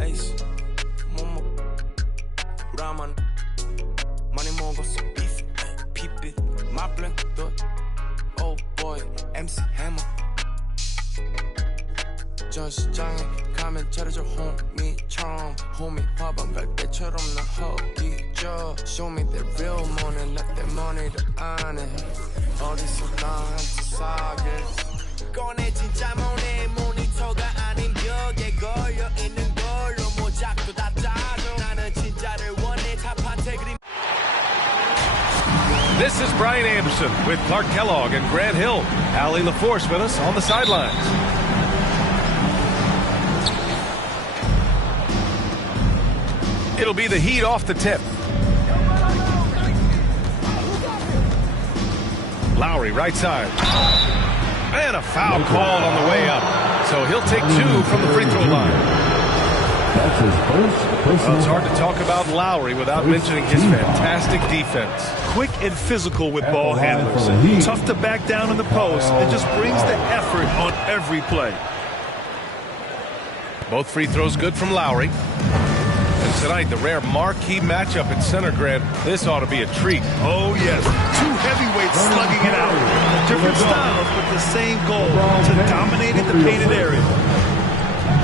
Ace, Momo, Raman, Money 먹었어 beef, 피빛, 마블링, oh boy, MC Hammer. 저 시장에 가면 차려줘 호미처럼 호미 화방 갈 때처럼 나 허기져. Show me the real money, not the money 더 안 해. 어디서 나한테 사길 꺼내 진짜 모네 모니터가 아닌 벽에 걸려 있는 걸로 모작도 다 짜줘. 나는 진짜를 원해 타파테 그림. This is Brian Anderson with Clark Kellogg and Grant Hill. Allie LaForce with us on the sidelines. It'll be the Heat off the tip. Lowry right side. And a foul called on the way up. So he'll take 2 from the free throw line. That's his first. Well, it's hard to talk about Lowry without mentioning his fantastic defense. Quick and physical with ball handlers. Tough to back down in the post. It just brings the effort on every play. Both free throws good from Lowry. And tonight, the rare marquee matchup at center, Grant. This ought to be a treat. Oh, yes. 2 heavyweights slugging it out. Different styles, but the same goal, to dominate in the painted area.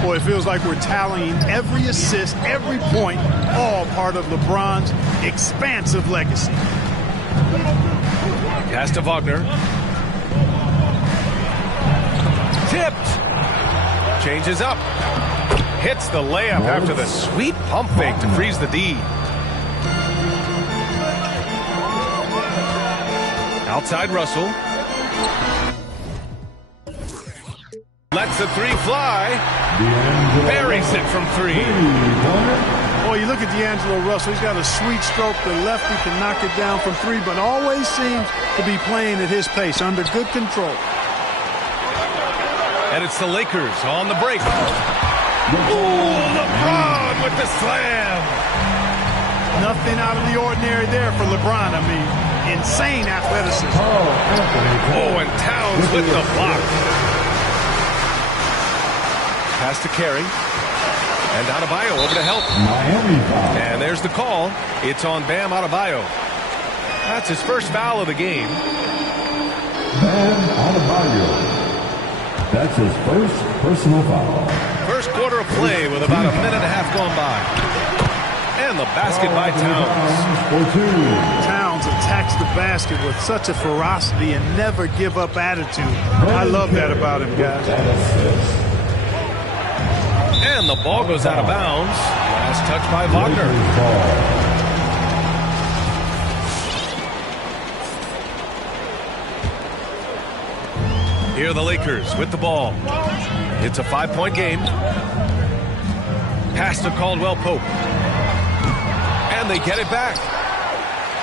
Boy, it feels like we're tallying every assist, every point, all part of LeBron's expansive legacy. Pass to Wagner. Tipped. Changes up. Hits the layup after the sweet pump fake to freeze the D. Outside Russell. Lets the 3 fly. Buries it from 3. Boy, you look at D'Angelo Russell. He's got a sweet stroke. The lefty can knock it down from 3, but always seems to be playing at his pace, under good control. And it's the Lakers on the break. Ooh, LeBron with the slam. Nothing out of the ordinary there for LeBron. I mean, insane athleticism. Oh, and Towns with the block. Pass to Carey. And Adebayo over to help. Miami foul. And there's the call. It's on Bam Adebayo. That's his first foul of the game. Bam Adebayo. That's his first personal foul. First quarter of play with about a minute and a half gone by. And the basket by Towns. Towns attacks the basket with such a ferocity and never give up attitude. I love that about him, guys. And the ball goes out of bounds. Last touch by Wagner. Here are the Lakers with the ball. It's a 5-point game. Pass to Caldwell Pope. And they get it back.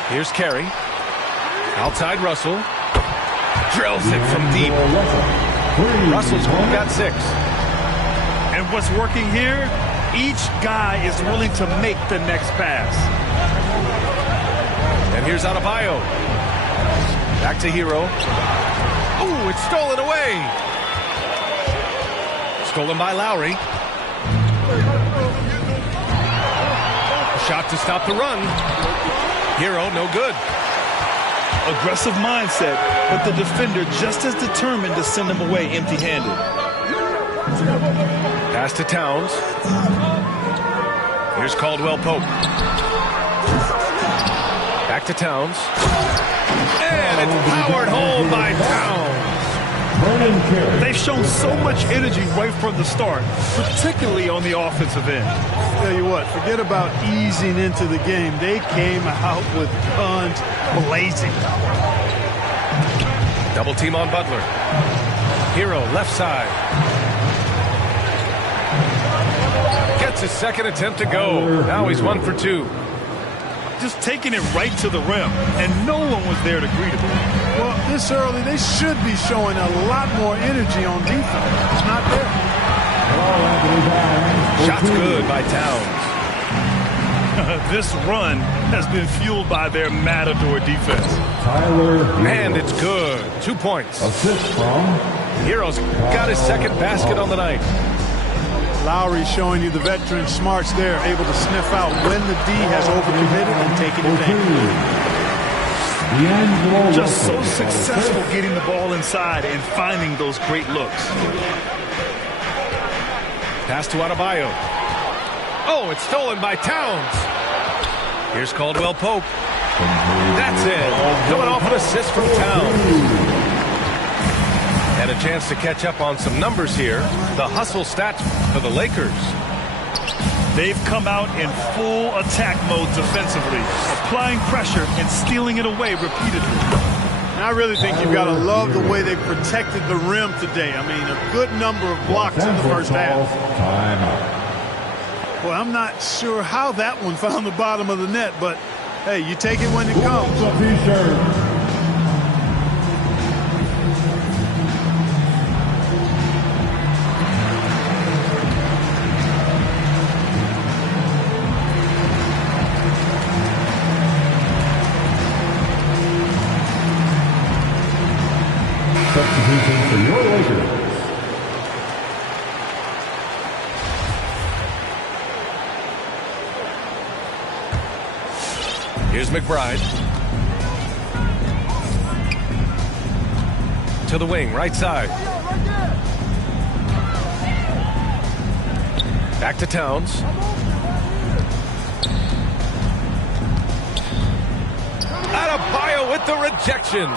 Here's Carey. Outside Russell. Drills it from deep. Russell's only got 6. And what's working here? Each guy is willing to make the next pass. And here's Adebayo. Back to Hero. Ooh, it's stolen away. Stolen by Lowry. Shot to stop the run. Hero, no good. Aggressive mindset, but the defender just as determined to send him away empty-handed. Pass to Towns. Here's Caldwell Pope. Back to Towns. And it's powered home by Towns. They've shown so much energy right from the start, particularly on the offensive end. Tell you what, forget about easing into the game. They came out with guns blazing. Double team on Butler. Hero left side. Gets his second attempt to go. Now he's 1 for 2. Just taking it right to the rim, and no one was there to greet him. Well, this early, they should be showing a lot more energy on defense. It's not there. Shots good by Towns. This run has been fueled by their Matador defense. Tyler Hero. And it's good. 2 points. Assist from Hero's got his second basket on the night. Lowry showing you the veteran smarts there, able to sniff out when the D has overcommitted and taken advantage. Just so successful getting the ball inside and finding those great looks. Pass to Adebayo. Oh, it's stolen by Towns. Here's Caldwell Pope. That's it. Coming off an assist from Towns. And a chance to catch up on some numbers here. The hustle stats for the Lakers. They've come out in full attack mode defensively, applying pressure and stealing it away repeatedly. And I really think you've got to love the way they protected the rim today. I mean, a good number of blocks in the first half. Well, I'm not sure how that one found the bottom of the net, but hey, you take it when it comes. Substitution for your Lakers. Here's McBride. To the wing, right side. Back to Towns. Adebayo with the rejection.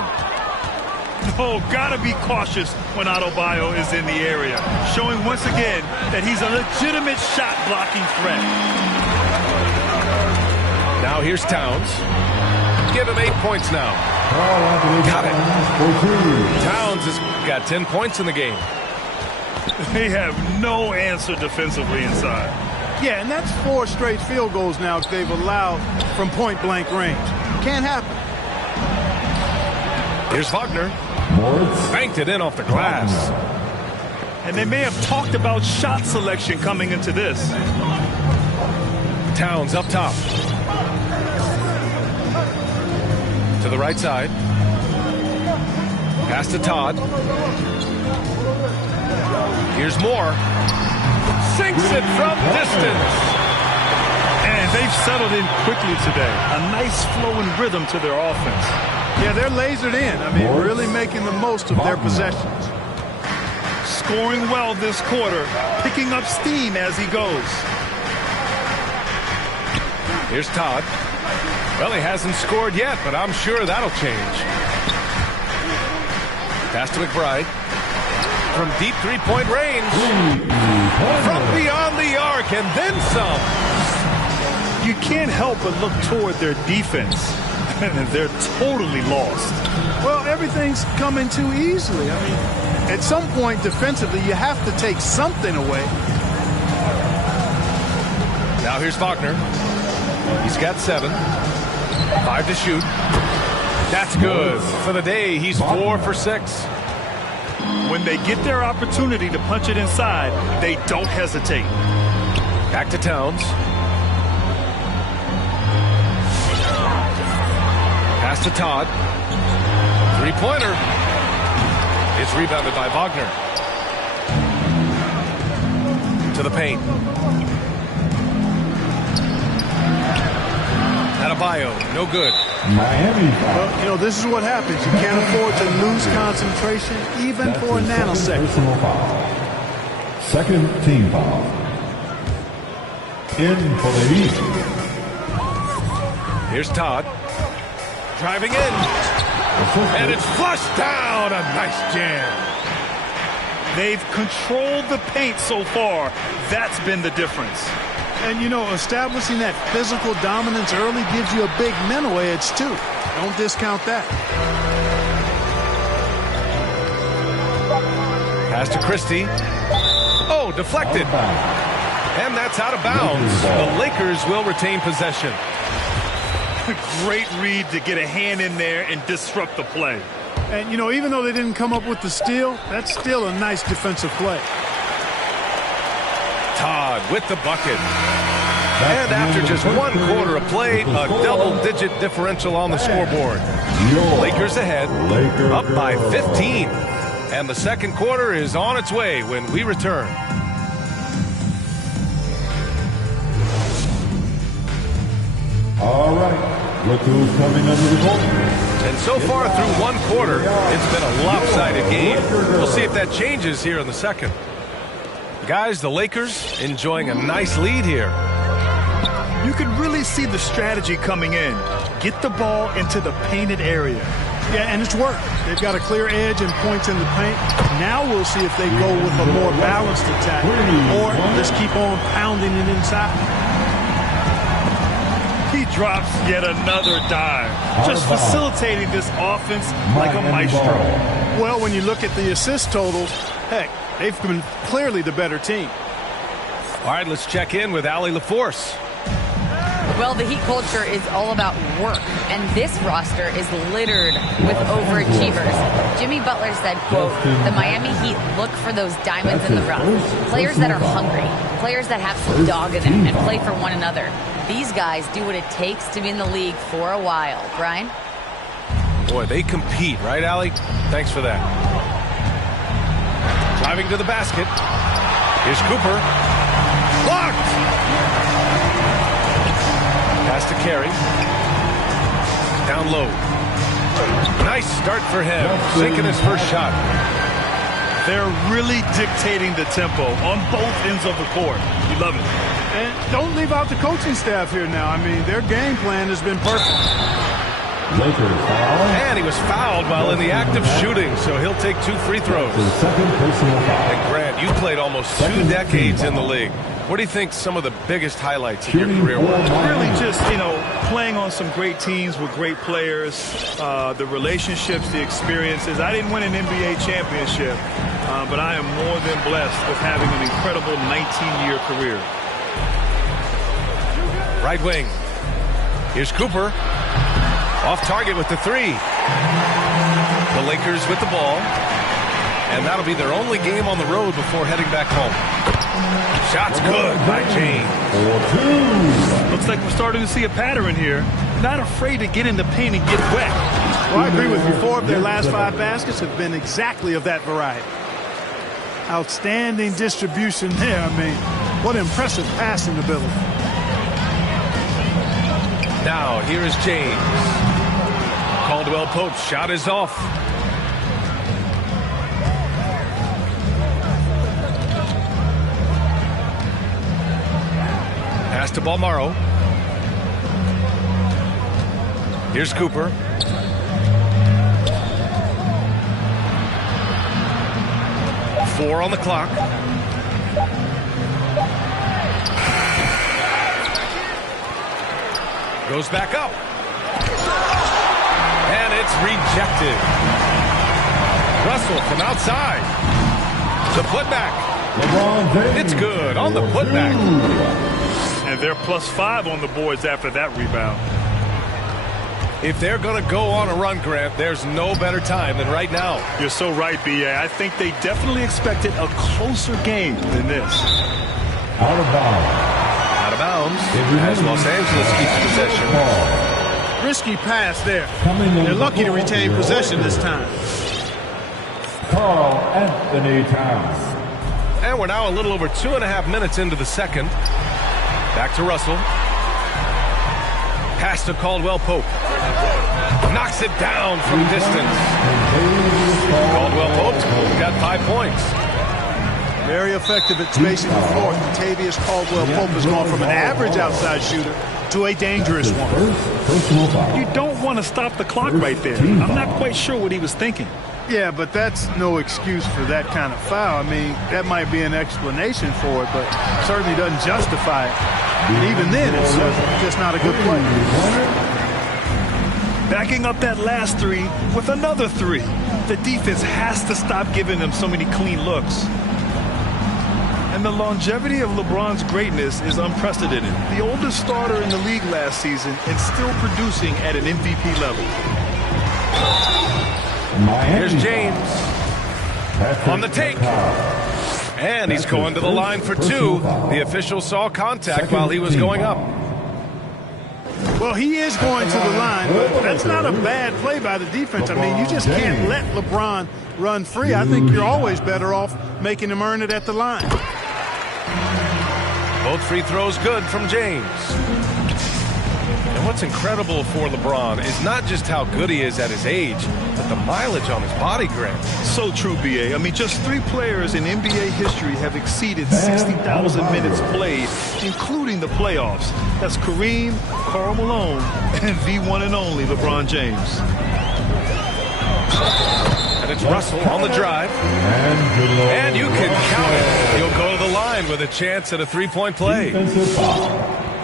Oh, gotta be cautious when Adebayo is in the area, showing once again that he's a legitimate shot blocking threat. Now here's Towns. Give him 8 points now. Got it. Towns has got 10 points in the game. They have no answer defensively inside. Yeah, and that's 4 straight field goals now they've allowed from point-blank range. Can't happen. Here's Wagner. Banked it in off the glass. And they may have talked about shot selection coming into this. Towns up top. To the right side. Pass to Todd. Here's Moore. Sinks it from distance. And they've settled in quickly today. A nice flow and rhythm to their offense. Yeah, they're lasered in. I mean, really making the most of their possessions. Scoring well this quarter, picking up steam as he goes. Here's Todd. Well, he hasn't scored yet, but I'm sure that'll change. Pass to McBride. From deep three-point range. From beyond the arc, and then some. You can't help but look toward their defense. They're totally lost. Well, everything's coming too easily. I mean, at some point defensively, you have to take something away. Now here's Wagner. He's got 7. 5 to shoot. That's good. For the day, he's 4 for 6. When they get their opportunity to punch it inside, they don't hesitate. Back to Towns. Pass to Todd. Three-pointer. It's rebounded by Wagner. To the paint. Adebayo, no good. Miami. Well, you know, this is what happens. You can't afford to lose concentration even for a nanosecond. Personal foul. Second team foul. In for the Heat. Here's Todd. Driving in. And it's flushed down. A nice jam. They've controlled the paint so far. That's been the difference. And, you know, establishing that physical dominance early gives you a big mental edge, too. Don't discount that. Pass to Christie. Oh, deflected. And that's out of bounds. The Lakers will retain possession. Great read to get a hand in there and disrupt the play. And, you know, even though they didn't come up with the steal, that's still a nice defensive play. Todd with the bucket. And after just 1 quarter of play, a double-digit differential on the scoreboard. Lakers ahead, up by 15. And the second quarter is on its way when we return. All right, look who's coming under the goal. And so far through one quarter, it's been a lopsided game. We'll see if that changes here in the second. Guys, the Lakers enjoying a nice lead here. You can really see the strategy coming in. Get the ball into the painted area. Yeah, and it's worked. They've got a clear edge and points in the paint. Now we'll see if they go with a more balanced attack or just keep on pounding it inside. He drops yet another dive, just facilitating this offense like a maestro. Well, when you look at the assist totals, heck, they've been clearly the better team. All right, let's check in with Allie LaForce. Well, the Heat culture is all about work, and this roster is littered with overachievers. Jimmy Butler said, quote, "The Miami Heat look for those diamonds in the rough. Players that are hungry, players that have some dog in them and play for one another. These guys do what it takes to be in the league for a while." Brian? Boy, they compete, right, Allie? Thanks for that. Driving to the basket. Here's Cooper. Blocked! Pass to Carey. Down low. Nice start for him. Sinking his first shot. They're really dictating the tempo on both ends of the court. You love it. And don't leave out the coaching staff here now. I mean, their game plan has been perfect. And he was fouled while in the act of shooting, so he'll take 2 free throws. And Grant, you played almost 2 decades in the league. What do you think some of the biggest highlights of your career were? Really just, playing on some great teams with great players, the relationships, the experiences. I didn't win an NBA championship, but I am more than blessed with having an incredible 19-year career. Right wing. Here's Cooper. Off target with the 3. The Lakers with the ball. And that'll be their only game on the road before heading back home. Shot's good by James. Looks like we're starting to see a pattern here. Not afraid to get in the paint and get wet. Well, I agree with you. 4 of their last 5 baskets have been exactly of that variety. Outstanding distribution there. I mean, what impressive passing ability. Now, here is James. Caldwell Pope's shot is off. Pass to Bolmaro. Here's Cooper. Four on the clock. Goes back up. And it's rejected. Russell from outside. The putback. It's good on the putback. And they're +5 on the boards after that rebound. If they're going to go on a run, Grant, there's no better time than right now. You're so right, B.A. I think they definitely expected a closer game than this. Out of bounds. Out of bounds as Los Angeles keeps possession. Risky pass there. They're lucky to retain possession this time. Karl Anthony Towns. And we're now a little over 2.5 minutes into the second. Back to Russell. Pass to Caldwell Pope. Knocks it down from distance. Caldwell Pope's got 5 points. Very effective at spacing the floor. Tavius Caldwell Pope has gone from an average outside shooter to a dangerous one. You don't want to stop the clock right there. I'm not quite sure what he was thinking. Yeah, but that's no excuse for that kind of foul. I mean, that might be an explanation for it, but certainly doesn't justify it. And even then, it's just not a good play. Backing up that last 3 with another 3. The defense has to stop giving them so many clean looks. And the longevity of LeBron's greatness is unprecedented. The oldest starter in the league last season and still producing at an MVP level. Here's James on the take. And he's going to the line for 2. The official saw contact while he was going up. Well, he is going to the line, but that's not a bad play by the defense. I mean, you just can't let LeBron run free, I think you're always better off making him earn it at the line. Both free throws good from James. And what's incredible for LeBron is not just how good he is at his age, but the mileage on his body, Grant. So true, B.A. I mean, just 3 players in NBA history have exceeded 60,000 minutes played, including the playoffs. That's Kareem, Karl Malone, and the one and only LeBron James. And it's Russell on the drive. And you can count it. He'll go to the line with a chance at a three-point play.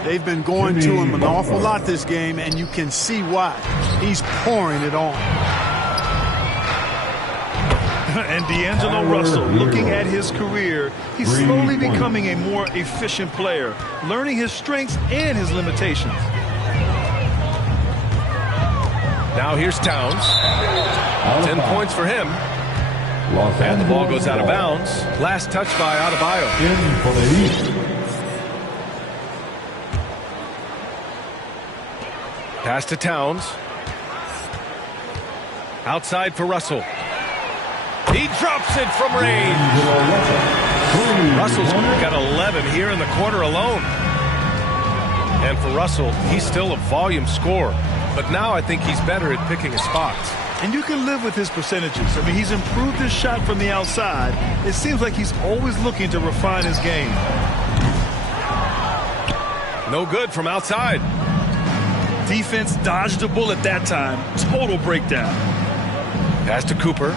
They've been going to him an awful lot this game, and you can see why. He's pouring it on. And D'Angelo Russell, looking at his career, he's slowly becoming a more efficient player, learning his strengths and his limitations. Now here's Towns. 10 points for him. And the ball goes out of bounds. Last touch by Adebayo. In for the Heat. Pass to Towns. Outside for Russell. He drops it from range. Russell's got 11 here in the quarter alone. And for Russell, he's still a volume scorer. But now I think he's better at picking his spots. And you can live with his percentages. I mean, he's improved his shot from the outside. It seems like he's always looking to refine his game. No good from outside. Defense dodged a bullet that time. Total breakdown. Pass to Cooper.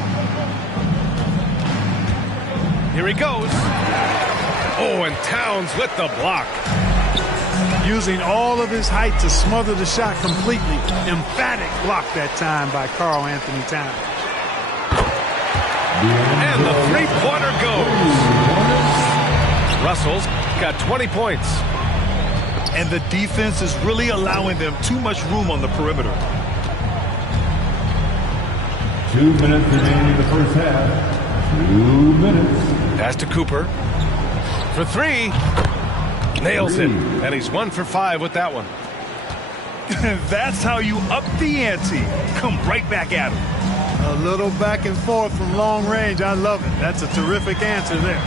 Here he goes. Oh, and Towns with the block. Using all of his height to smother the shot completely. Emphatic block that time by Karl Anthony Towns. And the three-pointer goes. Russell's got 20 points. And the defense is really allowing them too much room on the perimeter. 2 minutes remaining in the first half. 2 minutes. Pass to Cooper. For 3. Nails it. And he's 1 for 5 with that one. That's how you up the ante. Come right back at him. A little back and forth from long range. I love it. That's a terrific answer there.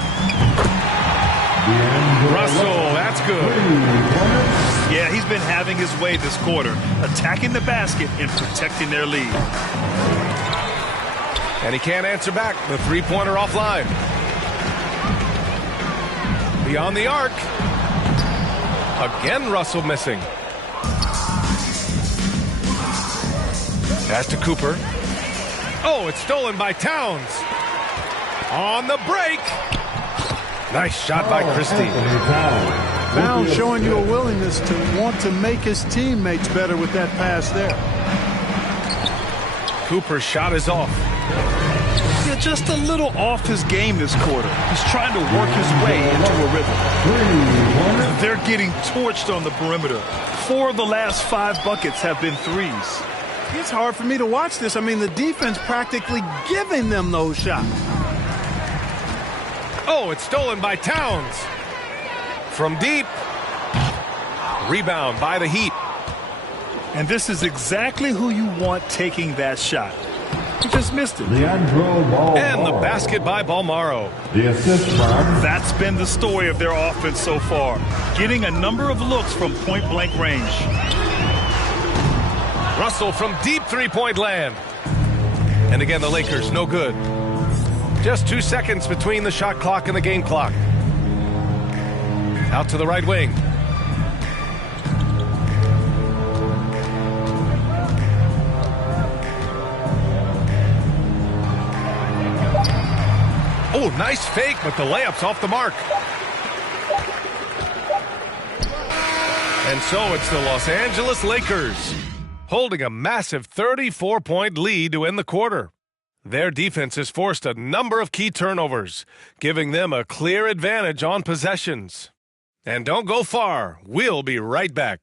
Russell, that's good. Yeah, he's been having his way this quarter, attacking the basket and protecting their lead. And he can't answer back. The three-pointer offline. Beyond the arc. Again, Russell missing. Pass to Cooper. Oh, it's stolen by Towns. On the break. Nice shot by Christie. Towns showing you a willingness to want to make his teammates better with that pass there. Cooper's shot is off. Yeah, just a little off his game this quarter. He's trying to work his way into a rhythm. They're getting torched on the perimeter. 4 of the last 5 buckets have been threes. It's hard for me to watch this. I mean, the defense practically giving them those shots. Oh, it's stolen by Towns. From deep. Rebound by the Heat. And this is exactly who you want taking that shot. He just missed it. And the basket by Balmaro. The assist from. That's been the story of their offense so far. Getting a number of looks from point-blank range. Russell from deep three-point land. And again, the Lakers, no good. Just 2 seconds between the shot clock and the game clock. Out to the right wing. Oh, nice fake, but the layup's off the mark. And so it's the Los Angeles Lakers holding a massive 34-point lead to end the quarter. Their defense has forced a number of key turnovers, giving them a clear advantage on possessions. And don't go far. We'll be right back.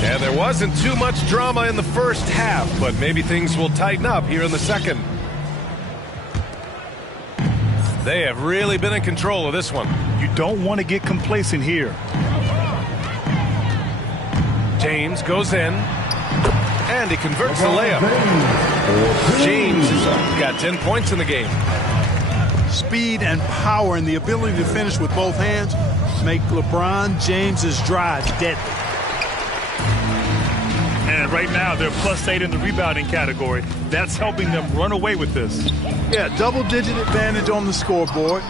And there wasn't too much drama in the first half, but maybe things will tighten up here in the second. They have really been in control of this one. You don't want to get complacent here. James goes in, and he converts the layup. James has got 10 points in the game. Speed and power and the ability to finish with both hands make LeBron James's drives deadly. And right now, they're +8 in the rebounding category. That's helping them run away with this. Yeah, double-digit advantage on the scoreboard.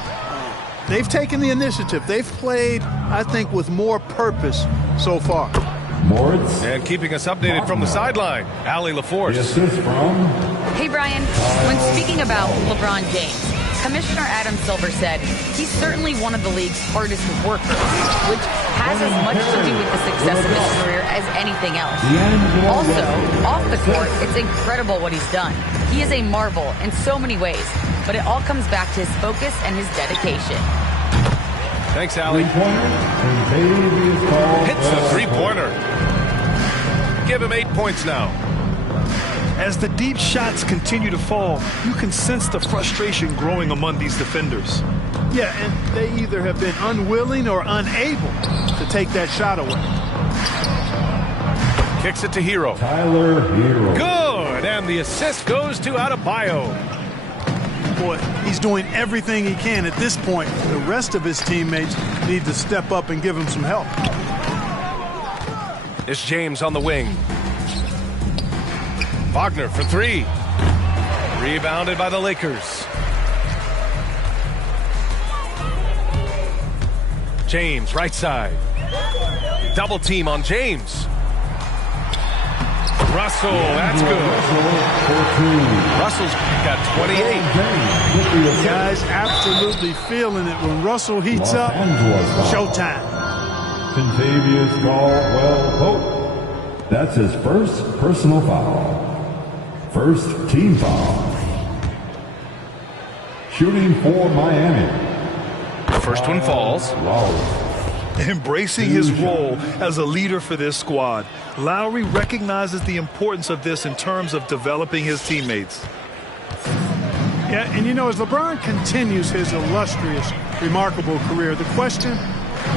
They've taken the initiative. They've played, I think, with more purpose so far. Moritz. And keeping us updated from the sideline, Allie LaForce. The assist from Hey, Brian, when speaking about LeBron James, Commissioner Adam Silver said he's certainly one of the league's hardest workers, which has as much to do with the success of his career as anything else. Also, off the court, it's incredible what he's done. He is a marvel in so many ways, but it all comes back to his focus and his dedication. Thanks, Allie. Hits the three-pointer. Give him 8 points now. As the deep shots continue to fall, you can sense the frustration growing among these defenders. Yeah, and they either have been unwilling or unable to take that shot away. Kicks it to Hero. Tyler Hero. Good, and the assist goes to Adebayo. Boy, he's doing everything he can at this point. The rest of his teammates need to step up and give him some help. It's James on the wing. Wagner for three. Rebounded by the Lakers. James, right side. Double team on James. Russell, that's good. Russell's got 28. Guys absolutely feeling it. When Russell heats up, showtime. Kentavious Caldwell-Pope. That's his first personal foul. First team foul. Shooting for Miami. The first one falls. Lowry. Embracing his role as a leader for this squad, Lowry recognizes the importance of this in terms of developing his teammates. Yeah, and you know, as LeBron continues his illustrious, remarkable career, the question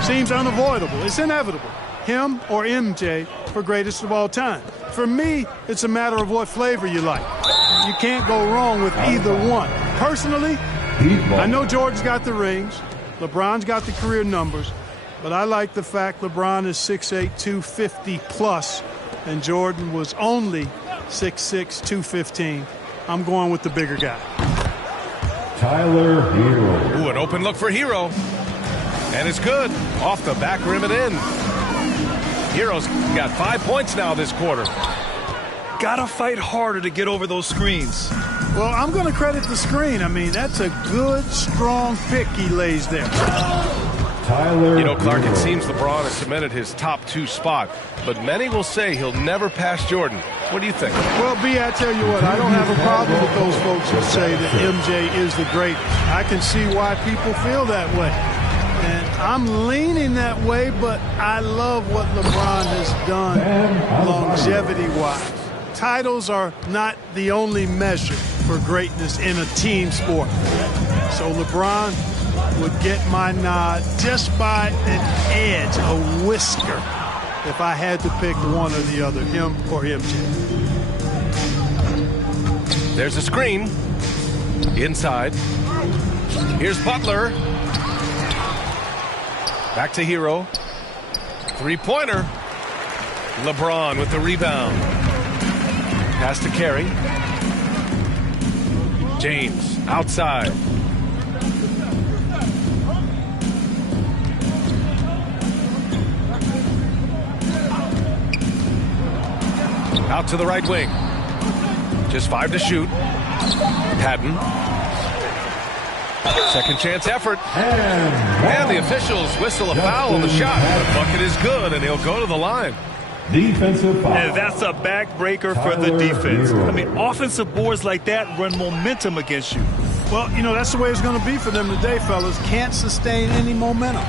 seems unavoidable. It's inevitable. Him or MJ for greatest of all time. For me, it's a matter of what flavor you like. You can't go wrong with either one. Personally, I know Jordan's got the rings, LeBron's got the career numbers, but I like the fact LeBron is 6'8", 250 plus, and Jordan was only 6'6", 215. I'm going with the bigger guy. Tyler Hero. Ooh, an open look for Hero. And it's good. Off the back rim and in. Hero's got 5 points now this quarter. Gotta fight harder to get over those screens. Well, I'm going to credit the screen. I mean, that's a good, strong pick he lays there. Tyler You know, Clark, Hero. it seems LeBron has cemented his top 2 spot, but many will say he'll never pass Jordan. What do you think? Well, B, I tell you what, I don't have a problem with those folks who say that MJ is the greatest. I can see why people feel that way. And I'm leaning that way, but I love what LeBron has done longevity-wise. Titles are not the only measure for greatness in a team sport. So LeBron would get my nod just by an edge, a whisker, if I had to pick one or the other, him or MJ. There's a screen. Inside. Here's Butler. Back to Hero. Three-pointer. LeBron with the rebound. Pass to Carey. James outside. Out to the right wing. Just 5 to shoot. Patton. Second chance effort. And the officials whistle a foul on the shot. The bucket is good, and he'll go to the line. Defensive foul. And that's a backbreaker for the defense. I mean, offensive boards like that run momentum against you. Well, you know, that's the way it's going to be for them today, fellas. Can't sustain any momentum.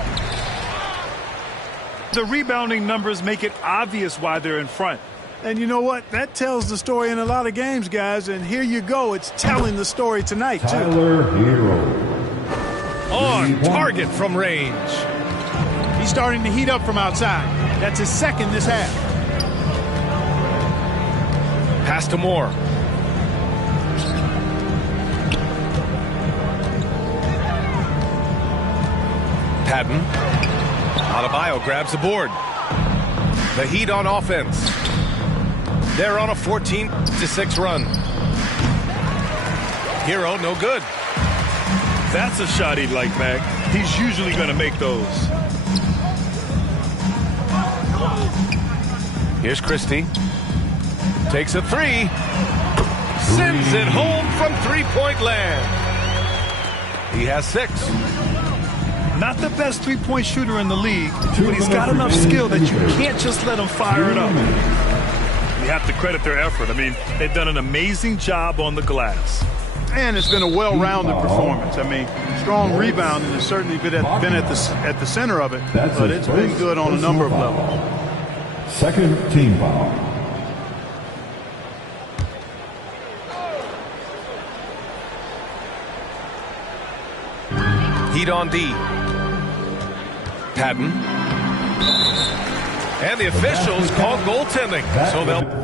The rebounding numbers make it obvious why they're in front. And you know what? That tells the story in a lot of games, guys. And here you go. It's telling the story tonight, too. Tyler Hero. On target from range. He's starting to heat up from outside. That's his second this half. Pass to Moore. Patton. Adebayo grabs the board. The Heat on offense. They're on a 14-6 run. Hero, no good. That's a shot he'd like, Mac. He's usually going to make those. Here's Christie. Takes a three. Sends it home from three-point land. He has 6. Not the best three-point shooter in the league, but he's got enough skill that you can't just let him fire it up. You have to credit their effort. I mean, they've done an amazing job on the glass. And it's been a well-rounded performance. I mean, strong rebounding has certainly been at the center of it, but it's been good on a number of levels. Second team foul. Heat on D. Patton. And the officials called goaltending. So they'll...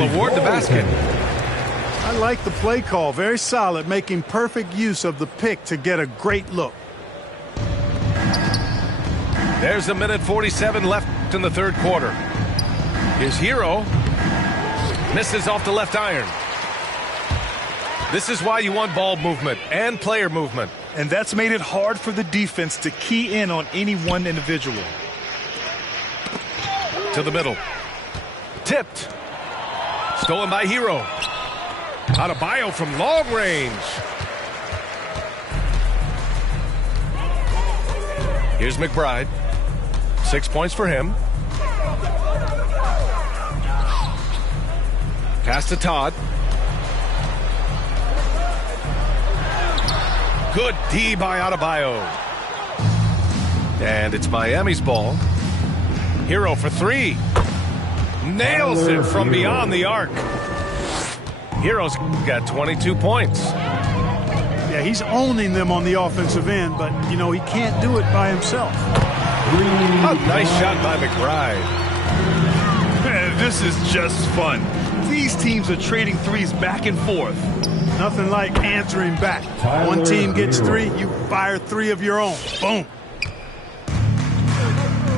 award the basket. I like the play call. Very solid, making perfect use of the pick to get a great look. There's a minute 47 left in the third quarter. His Hero misses off the left iron. This is why you want ball movement and player movement. And that's made it hard for the defense to key in on any one individual. To the middle. Tipped. Stolen by Hero. Adebayo from long range. Here's McBride. 6 points for him. Pass to Todd. Good D by Adebayo. And it's Miami's ball. Hero for 3. Nails it from beyond the arc. Hero's got 22 points. Yeah, he's owning them on the offensive end, but, you know, he can't do it by himself. A nice shot by McBride. Man, this is just fun. These teams are trading threes back and forth. Nothing like answering back. One team gets 3, you fire 3 of your own. Boom.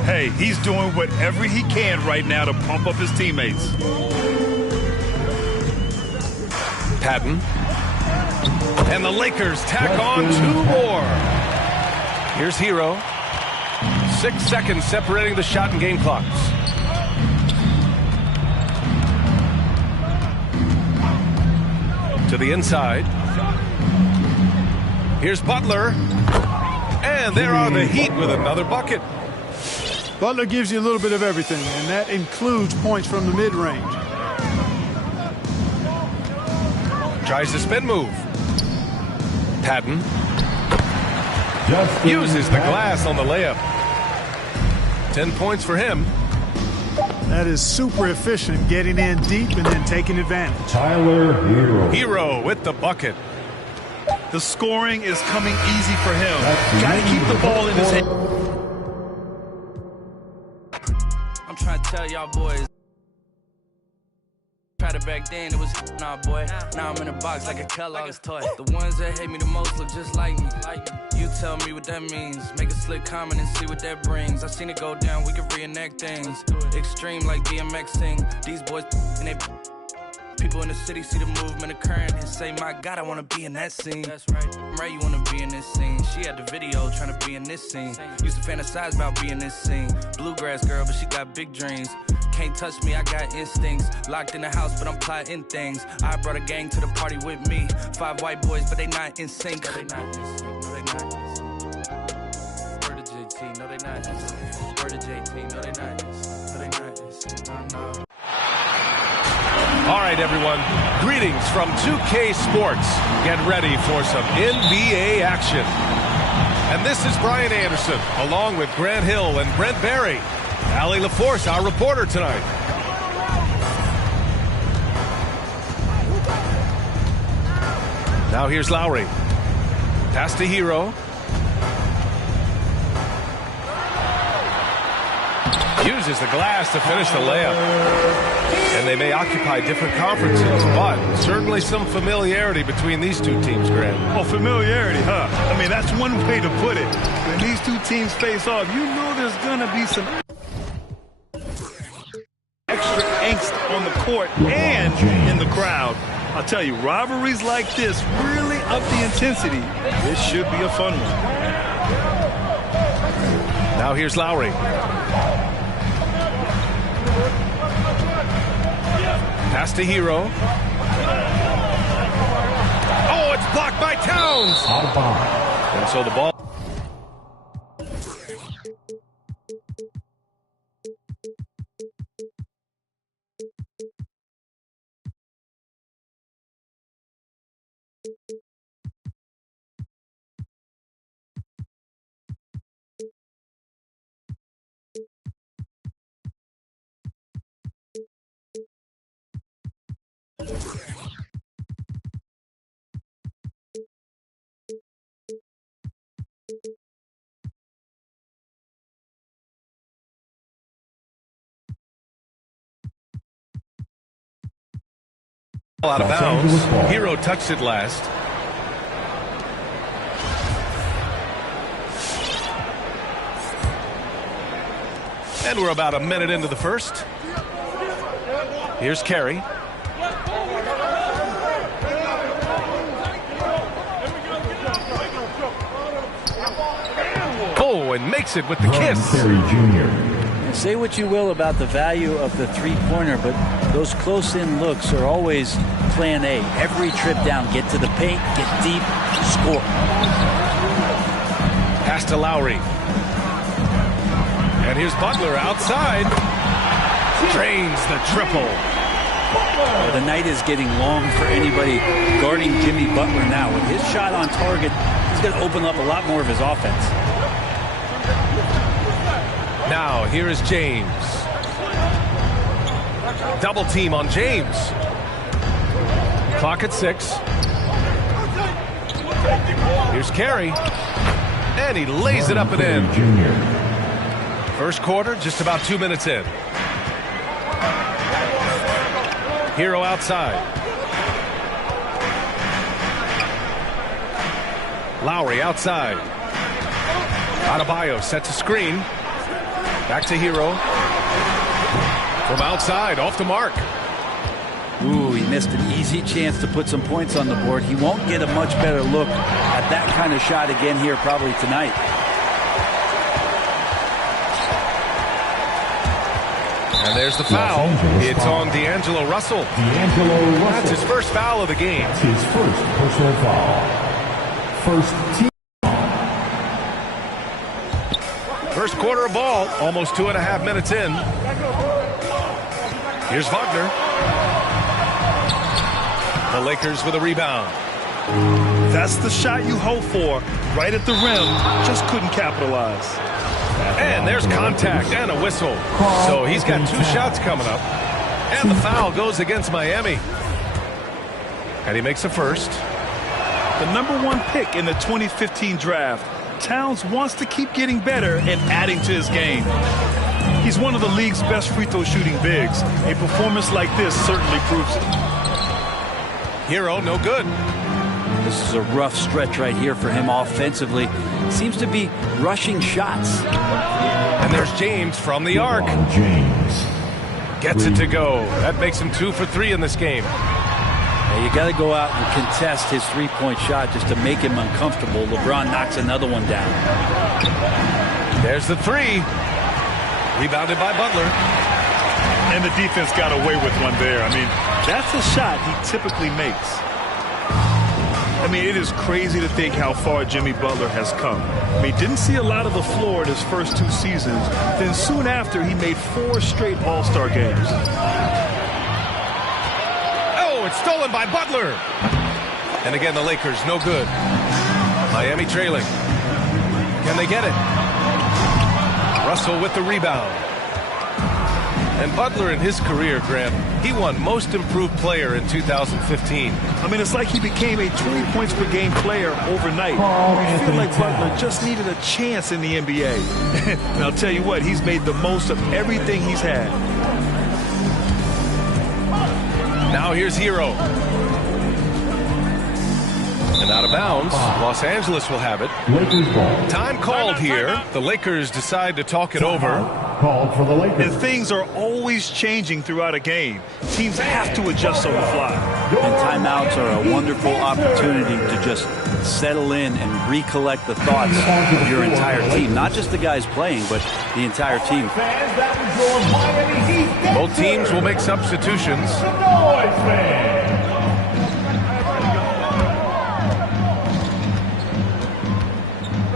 Hey, he's doing whatever he can right now to pump up his teammates. Patton. And the Lakers tack on 2 more. Here's Hero. 6 seconds separating the shot and game clocks. To the inside. Here's Butler. And there are the Heat with another bucket. Butler gives you a little bit of everything, and that includes points from the mid-range. Tries the spin move. Patton. Uses the glass on the layup. 10 points for him. That is super efficient, getting in deep and then taking advantage. Tyler Hero. Hero with the bucket. The scoring is coming easy for him. Got to keep the ball in his hand. I'm trying to tell y'all boys. Tried it back then, it was nah, boy. Now I'm in a box like a Kellogg's toy. The ones that hate me the most look just like me. You tell me what that means. Make a slick comment and see what that brings. I seen it go down, we can reenact things. Extreme like BMXing. These boys and they people in the city see the movement occurring and say, my God, I wanna be in that scene. That's right. I'm right, you wanna be in this scene. She had the video trying to be in this scene. Used to fantasize about being in this scene. Bluegrass girl, but she got big dreams. Can't touch me, I got instincts. Locked in the house, but I'm plotting things. I brought a gang to the party with me. 5 white boys, but they not in sync. They not in sync, no they not. Word to JT, no they not. Word to JT, no they not. No they not in sync, no. All right, everyone. Greetings from 2K Sports. Get ready for some NBA action. And this is Brian Anderson, along with Grant Hill and Brent Barry. Allie LaForce, our reporter tonight. Now here's Lowry. Pass to Hero. Uses the glass to finish the layup. And they may occupy different conferences, but certainly some familiarity between these two teams, Grant. Oh, familiarity, huh? I mean, that's one way to put it. When these two teams face off, you know there's going to be some extra angst on the court and in the crowd. I'll tell you, rivalries like this really up the intensity. This should be a fun one. Now here's Lowry. Pass to Hero. Oh, it's blocked by Towns. And so the ball. Out of bounds. Hero touched it last. And we're about a minute into the first. Here's Carey. Oh, and makes it with the kiss. Carey Jr. Say what you will about the value of the three-pointer, but those close-in looks are always plan A. Every trip down, get to the paint, get deep, score. Pass to Lowry. And here's Butler outside. Drains the triple. Well, the night is getting long for anybody guarding Jimmy Butler now. With his shot on target, he's going to open up a lot more of his offense. Now, here is James. Double team on James. Clock at 6. Here's Carey. And he lays it up and in. First quarter, just about 2 minutes in. Hero outside. Lowry outside. Adebayo sets a screen. Back to Hero. From outside, off the mark. Ooh, he missed an easy chance to put some points on the board. He won't get a much better look at that kind of shot again here probably tonight. And there's the foul. It's on D'Angelo Russell. That's his first foul of the game. That's his first personal foul. First team. First quarter of ball, almost 2.5 minutes in. Here's Wagner. The Lakers with a rebound. That's the shot you hope for. Right at the rim, just couldn't capitalize. And there's contact and a whistle. So he's got 2 shots coming up. And the foul goes against Miami. And he makes a first. The #1 pick in the 2015 draft. Towns wants to keep getting better and adding to his game. He's one of the league's best free throw shooting bigs. A performance like this certainly proves it. Hero, no good. This is a rough stretch right here for him offensively. Seems to be rushing shots. And there's James from the arc. James. Gets it to go. That makes him 2 for 3 in this game. Yeah, you got to go out and contest his three-point shot just to make him uncomfortable. LeBron knocks another one down. There's the three. Rebounded by Butler. And the defense got away with one there. I mean, that's a shot he typically makes. I mean, it is crazy to think how far Jimmy Butler has come. I mean, didn't see a lot of the floor in his first 2 seasons. Then soon after, he made 4 straight All-Star games. Oh, it's stolen by Butler. And again, the Lakers, no good. Miami trailing. Can they get it? Russell with the rebound. And Butler in his career, Graham, he won Most Improved Player in 2015. I mean, it's like he became a 20 points per game player overnight. I feel like Butler just needed a chance in the NBA. And I'll tell you what, he's made the most of everything he's had. Now here's Hero. And out of bounds, Los Angeles will have it. Lakers ball. Time called here. The Lakers decide to talk it over. Called for the Lakers. And things are always changing throughout a game. Teams have to adjust on the fly. And timeouts are a wonderful opportunity to just settle in and recollect the thoughts of your entire team. Not just the guys playing, but the entire team. Both teams will make substitutions.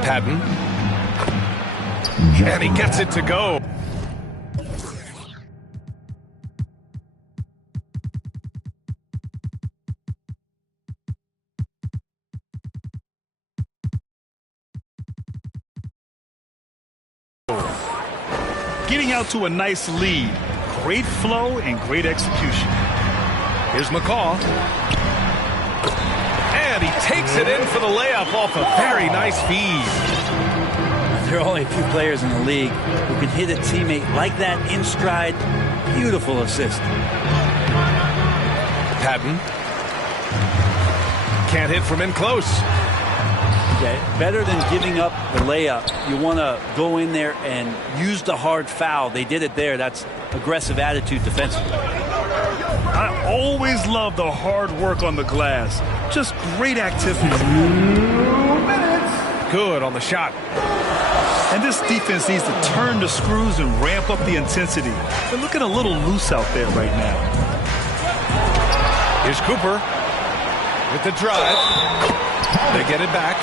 Patton. And he gets it to go. Getting out to a nice lead. Great flow and great execution. Here's McCaw. And he takes it in for the layup off a very nice feed. There are only a few players in the league who can hit a teammate like that in stride. Beautiful assist. Patton. Can't hit from in close. Okay. Better than giving up the layup, you want to go in there and use the hard foul. They did it there. That's aggressive attitude defensively. I always love the hard work on the glass. Just great activity. Good on the shot. And this defense needs to turn the screws and ramp up the intensity. They're looking a little loose out there right now. Here's Cooper with the drive. They get it back.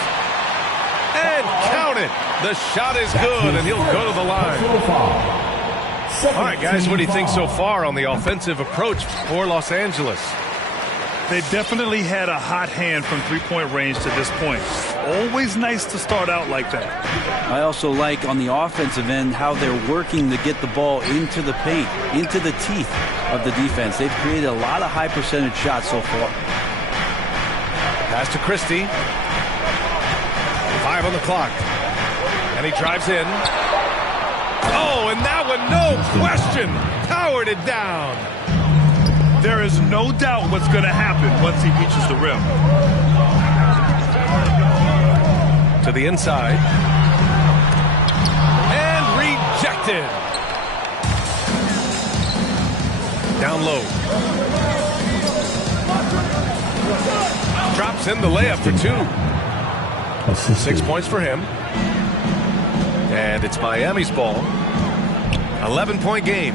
And count it. The shot is good, and he'll go to the line. All right, guys, what do you think so far on the offensive approach for Los Angeles? They definitely had a hot hand from three-point range to this point. Always nice to start out like that. I also like on the offensive end how they're working to get the ball into the paint, into the teeth of the defense. They've created a lot of high percentage shots so far. Pass to Christie. 5 on the clock. And he drives in. Oh, and that one, no question, powered it down. There is no doubt what's going to happen once he reaches the rim. To the inside. And rejected. Down low. Drops in the layup for 2. 6 points for him. And it's Miami's ball. 11-point game.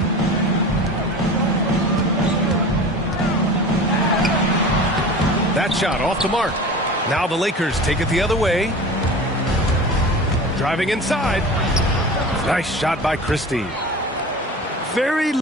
That shot off the mark. Now the Lakers take it the other way. Driving inside. Nice shot by Christie. Very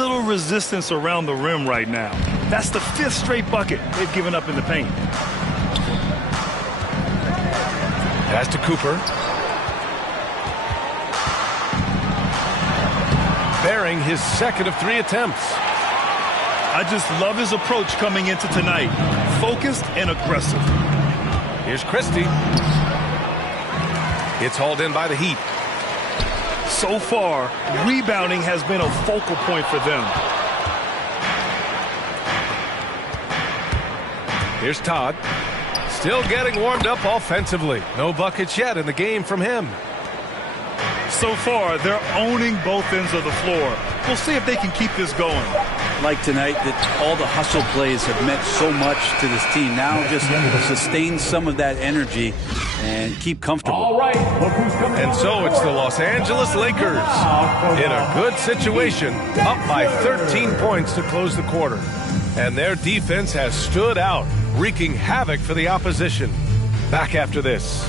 little resistance around the rim right now. That's the 5th straight bucket they've given up in the paint. Pass to Cooper. Bearing his 2nd of 3 attempts. I just love his approach coming into tonight. Focused and aggressive. Here's Christie. It's hauled in by the Heat. So far, rebounding has been a focal point for them. Here's Todd. Still getting warmed up offensively. No buckets yet in the game from him. So far, they're owning both ends of the floor. We'll see if they can keep this going. Like tonight, that all the hustle plays have meant so much to this team. Now just sustain some of that energy and keep comfortable. All right, look who's coming. And so it's the Los Angeles Lakers in a good situation, up by 13 points to close the quarter. And their defense has stood out, wreaking havoc for the opposition. Back after this.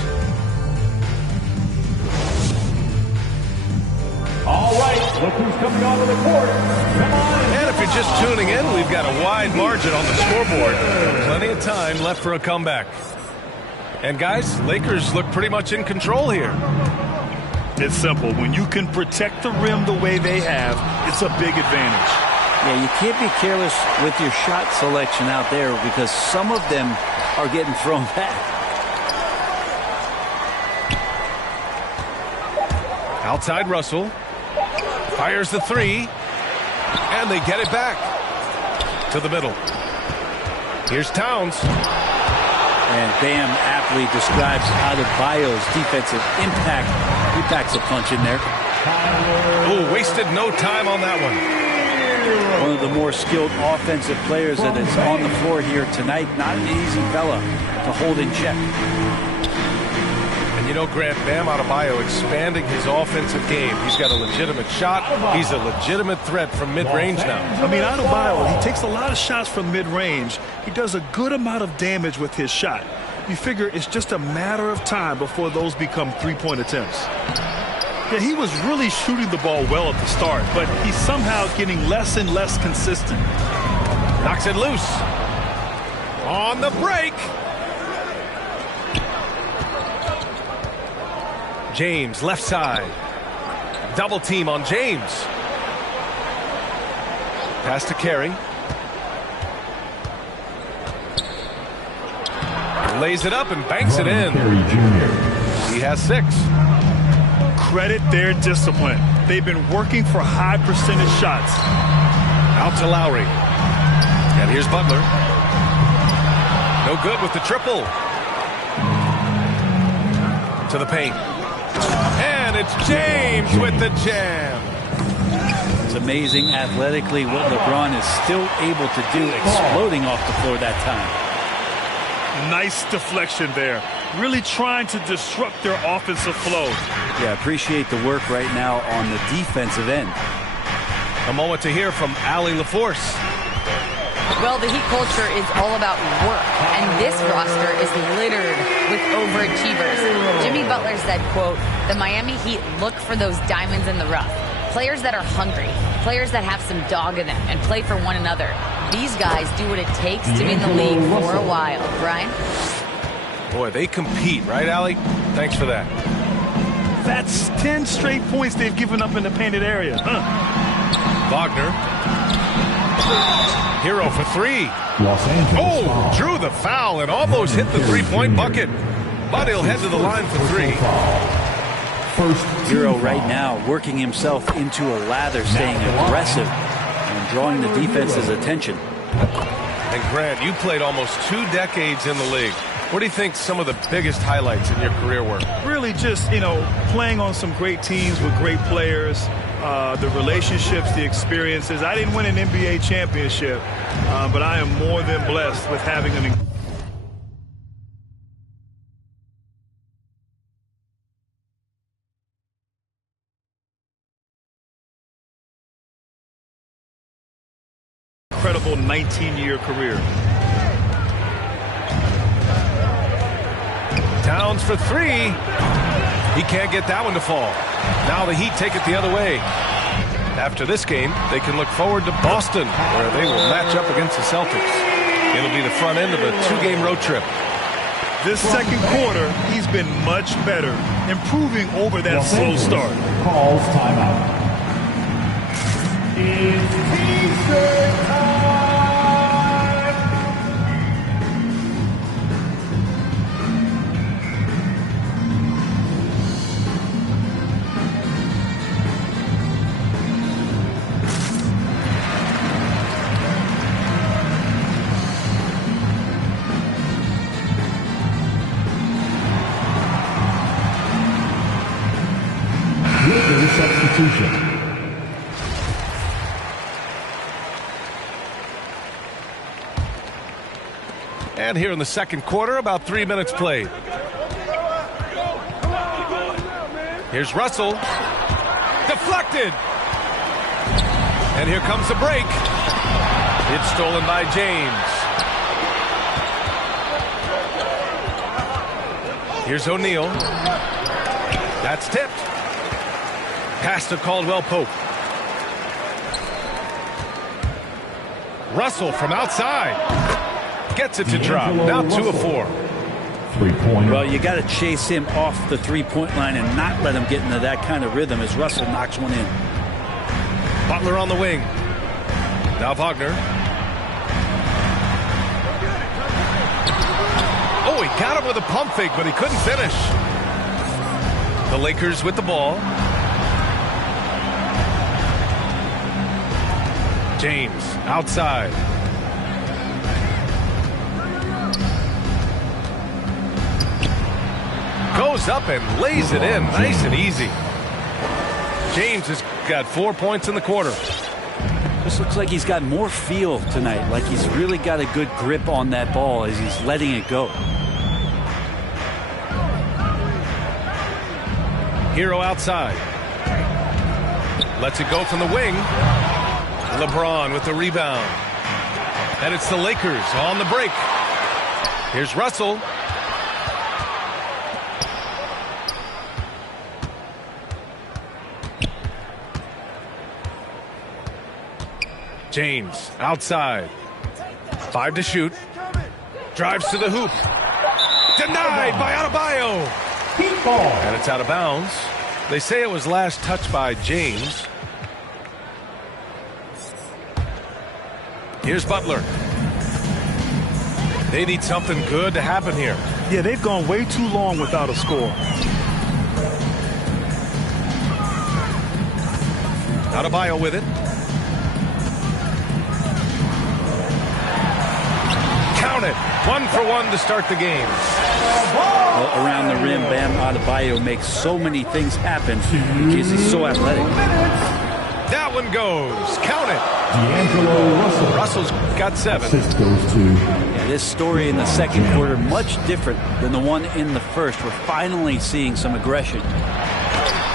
All right, look who's coming onto the court. Come on. And if you're just tuning in, we've got a wide margin on the scoreboard. Plenty of time left for a comeback. And guys, Lakers look pretty much in control here. It's simple. When you can protect the rim the way they have, it's a big advantage. Yeah, you can't be careless with your shot selection out there because some of them are getting thrown back. Outside Russell. Fires the 3. And they get it back. To the middle. Here's Towns. And Bam aptly describes Adebayo's defensive impact. He packs a punch in there. Oh, wasted no time on that one. One of the more skilled offensive players that is on the floor here tonight. Not an easy fella to hold in check. And you know, Grant, Bam Adebayo expanding his offensive game. He's got a legitimate shot. He's a legitimate threat from mid-range now. I mean, Adebayo, he takes a lot of shots from mid-range. He does a good amount of damage with his shot. You figure it's just a matter of time before those become three-point attempts. Yeah, he was really shooting the ball well at the start, but he's somehow getting less and less consistent. Knocks it loose. On the break. James, left side. Double team on James. Pass to Carey. Lays it up and banks it in. He has 6. Credit their discipline. They've been working for high percentage shots. Out to Lowry. And here's Butler. No good with the triple. To the paint. And it's James with the jam. It's amazing athletically what LeBron is still able to do, exploding off the floor that time. Nice deflection there. Really trying to disrupt their offensive flow. Yeah, appreciate the work right now on the defensive end. A moment to hear from Allie LaForce. Well, the Heat culture is all about work, and this roster is littered with overachievers. Jimmy Butler said, quote, "The Miami Heat look for those diamonds in the rough. Players that are hungry, players that have some dog in them and play for one another. These guys do what it takes to be in the league for a while." Brian? Boy, they compete, right, Allie? Thanks for that. That's 10 straight points they've given up in the painted area. Wagner. Hero for 3. Los Angeles. Oh, drew the foul and almost hit the three-point bucket. But he'll head to the line for 3. First Hero right now working himself into a lather, staying aggressive and drawing the defense's attention. And Grant, you played almost 2 decades in the league. What do you think some of the biggest highlights in your career were? Really just, playing on some great teams with great players, the relationships, the experiences. I didn't win an NBA championship, but I am more than blessed with having an incredible 19-year career. Towns for 3. He can't get that one to fall. Now the Heat take it the other way. After this game, they can look forward to Boston, where they will match up against the Celtics. It'll be the front end of a 2-game road trip. This second quarter, he's been much better, improving over that slow start. Calls timeout. It's T-shirt time! Substitution. And here in the second quarter, about 3 minutes played. Here's Russell. Deflected. And here comes the break. It's stolen by James. Here's O'Neal. That's tipped. Pass to Caldwell Pope. Russell from outside. Gets it to drop. Now 2 of 4. Three-pointer. Well, you got to chase him off the three-point line and not let him get into that kind of rhythm as Russell knocks one in. Butler on the wing. Now Wagner. Oh, he got him with a pump fake, but he couldn't finish. The Lakers with the ball. James outside. Goes up and lays it in. Nice and easy. James has got 4 points in the quarter. This looks like he's got more feel tonight, like he's really got a good grip on that ball as he's letting it go. Hero outside. Lets it go from the wing. LeBron with the rebound. And it's the Lakers on the break. Here's Russell. James outside. 5 to shoot. Drives to the hoop. Denied by Adebayo. And it's out of bounds. They say it was last touched by James. Here's Butler. They need something good to happen here. Yeah, they've gone way too long without a score. Adebayo with it. Count it. 1 for 1 to start the game. Well, around the rim, Bam Adebayo makes so many things happen because he's so athletic. That one goes. Count it. D'Angelo Russell. Russell's got 7. Assist goes to Yeah, this story in the second quarter much different than the one in the first. We're finally seeing some aggression.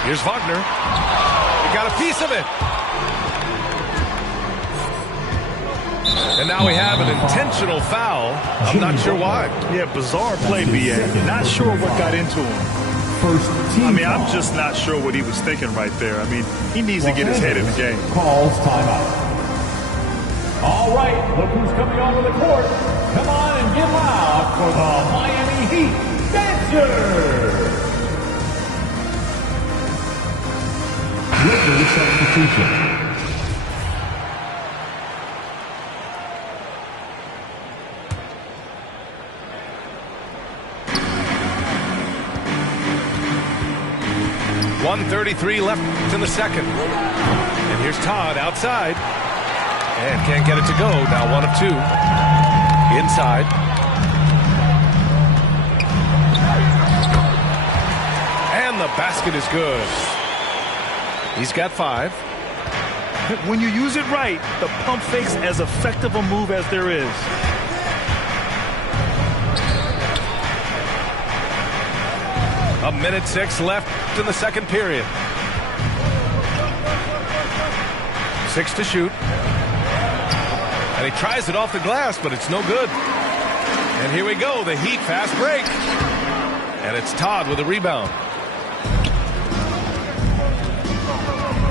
Here's Wagner. He got a piece of it. And now we have an intentional foul. I'm not sure why. Yeah, bizarre play, B.A. Not sure what got into him. first team. I mean, I'm just not sure what he was thinking right there. I mean, he needs to get his head in the game. Calls timeout. All right, look who's coming onto the court. Come on and get loud for the Miami Heat Dancers. With substitution. .133 left in the second. And here's Todd outside. And can't get it to go. Now 1 of 2. Inside. And the basket is good. He's got 5. When you use it right, the pump fake's as effective a move as there is. A minute 6 left in the second period. 6 to shoot. And he tries it off the glass, but it's no good. And here we go, the Heat fast break. And it's Todd with a rebound.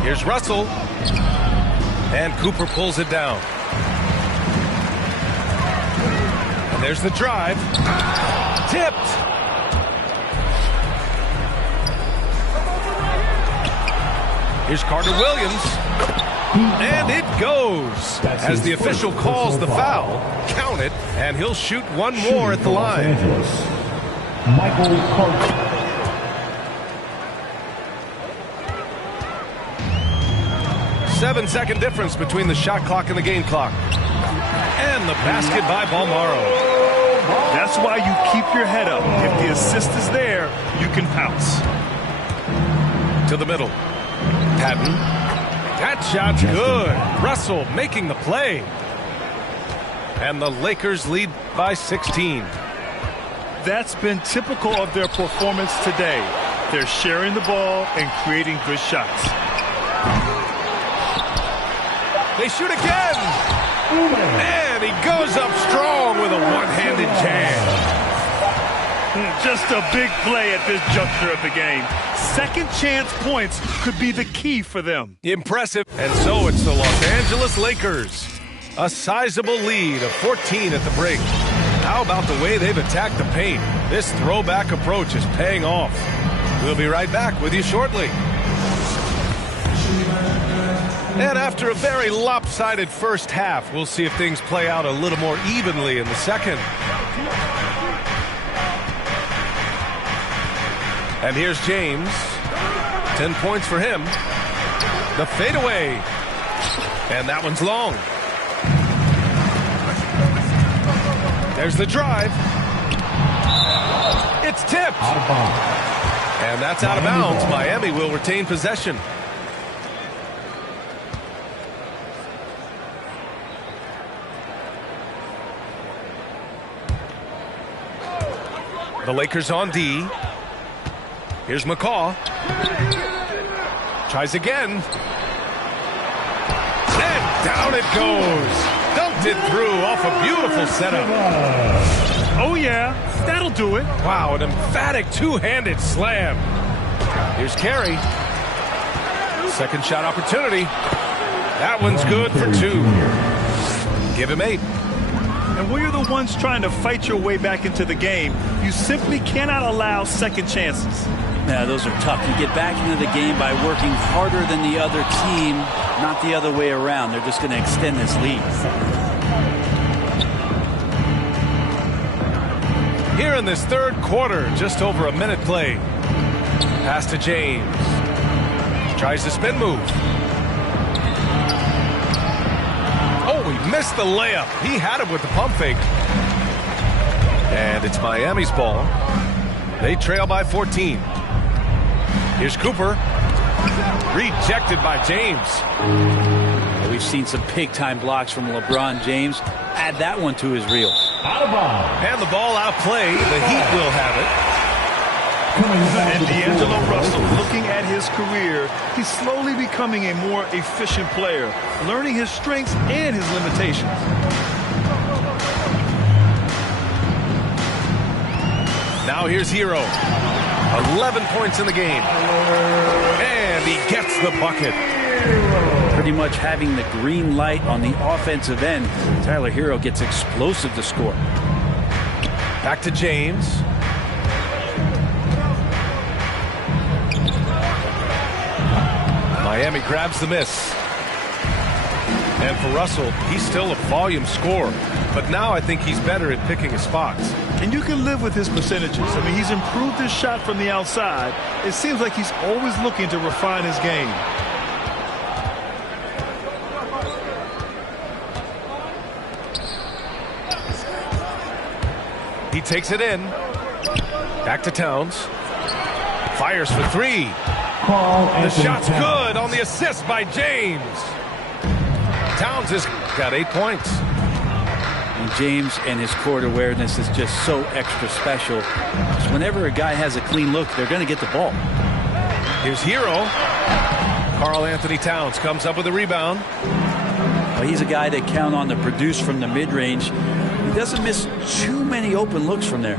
Here's Russell. And Cooper pulls it down. And there's the drive. Tipped. Here's Carter Williams. And it goes. As the official calls the foul, count it, and he'll shoot one more at the line. Michael Carter. 7-second difference between the shot clock and the game clock. And the basket by Bolmaro. That's why you keep your head up. If the assist is there, you can pounce. To the middle. Patton. That shot's good. Russell making the play. And the Lakers lead by 16. That's been typical of their performance today. They're sharing the ball and creating good shots. They shoot again. And he goes up strong with a one-handed jam. Just a big play at this juncture of the game. Second chance points could be the key for them. Impressive. And so it's the Los Angeles Lakers. A sizable lead of 14 at the break. How about the way they've attacked the paint? This throwback approach is paying off. We'll be right back with you shortly. And after a very lopsided first half, we'll see if things play out a little more evenly in the second. And here's James. 10 points for him. The fadeaway. And that one's long. There's the drive. It's tipped. Out of bounds. And that's out of bounds. Miami will retain possession. The Lakers on D. Here's McCaw. Tries again. And down it goes. Dumped it through off a beautiful setup. Oh, yeah. That'll do it. Wow, an emphatic two-handed slam. Here's Carey. Second shot opportunity. That one's good for 2. Give him 8. And when you're the ones trying to fight your way back into the game, you simply cannot allow second chances. Yeah, those are tough. You get back into the game by working harder than the other team, not the other way around. They're just going to extend this lead. Here in this third quarter, just over a minute played. Pass to James. Tries the spin move. Oh, he missed the layup. He had it with the pump fake. And it's Miami's ball. They trail by 14. Here's Cooper. Rejected by James. We've seen some big-time blocks from LeBron James. Add that one to his reel. Out of bounds. And the ball outplayed. The Heat will have it. And D'Angelo Russell, looking at his career, he's slowly becoming a more efficient player, learning his strengths and his limitations. Now here's Hero. 11 points in the game. And he gets the bucket. Pretty much having the green light on the offensive end. Tyler Hero gets explosive to score. Back to James. Miami grabs the miss. And for Russell, he's still a volume scorer. But now I think he's better at picking his spots. And you can live with his percentages. I mean, he's improved his shot from the outside. It seems like he's always looking to refine his game. He takes it in. Back to Towns. Fires for 3. The shot's good on the assist by James. Towns has got 8 points. And James and his court awareness is just so extra special. So whenever a guy has a clean look, they're going to get the ball. Here's Hero. Karl Anthony Towns comes up with a rebound. Well, he's a guy they count on to produce from the mid-range. He doesn't miss too many open looks from there.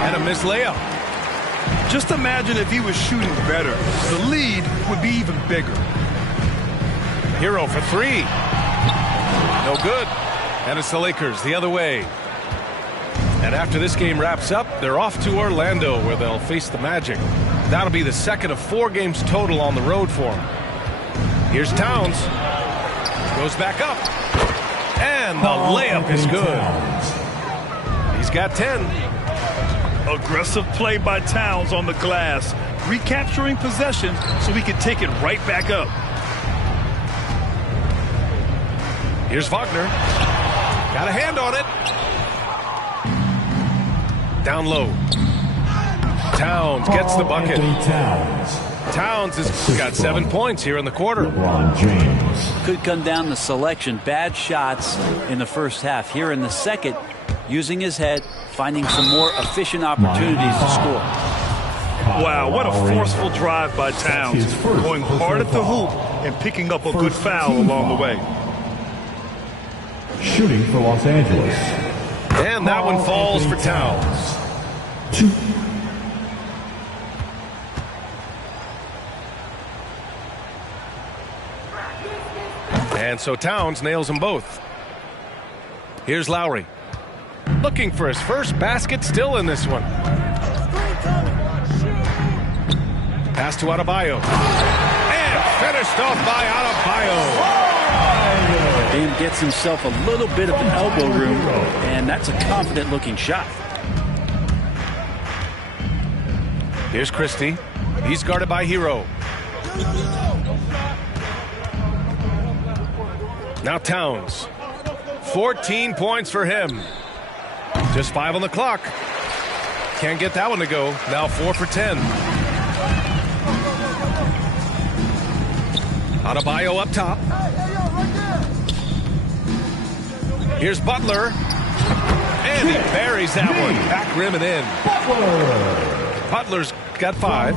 And a missed layup. Just imagine if he was shooting better. The lead would be even bigger. Hero for three. No good. And it's the Lakers the other way. And after this game wraps up, they're off to Orlando where they'll face the Magic. That'll be the second of 4 games total on the road for them. Here's Towns. Goes back up. And the layup is good. He's got 10. Aggressive play by Towns on the glass, recapturing possession so he can take it right back up. Here's Wagner. Got a hand on it. Down low. Towns gets the bucket. Towns has got 7 points here in the quarter. LeBron James. Could come down to selection. Bad shots in the first half. Here in the second, using his head, finding some more efficient opportunities to score. Wow, what a forceful drive by Towns. Going hard at the hoop and picking up a good foul along the way. Shooting for Los Angeles. And that one falls for Towns. 2. And so Towns nails them both. Here's Lowry. Looking for his first basket still in this one. Pass to Adebayo. And finished off by Adebayo. Bam gets himself a little bit of elbow room, and that's a confident-looking shot. Here's Christie. He's guarded by Hero. Now Towns. 14 points for him. Just 5 on the clock. Can't get that one to go. Now 4 for 10. Adebayo up top. Here's Butler. And he buries that one. Back rim and in. Butler's got 5.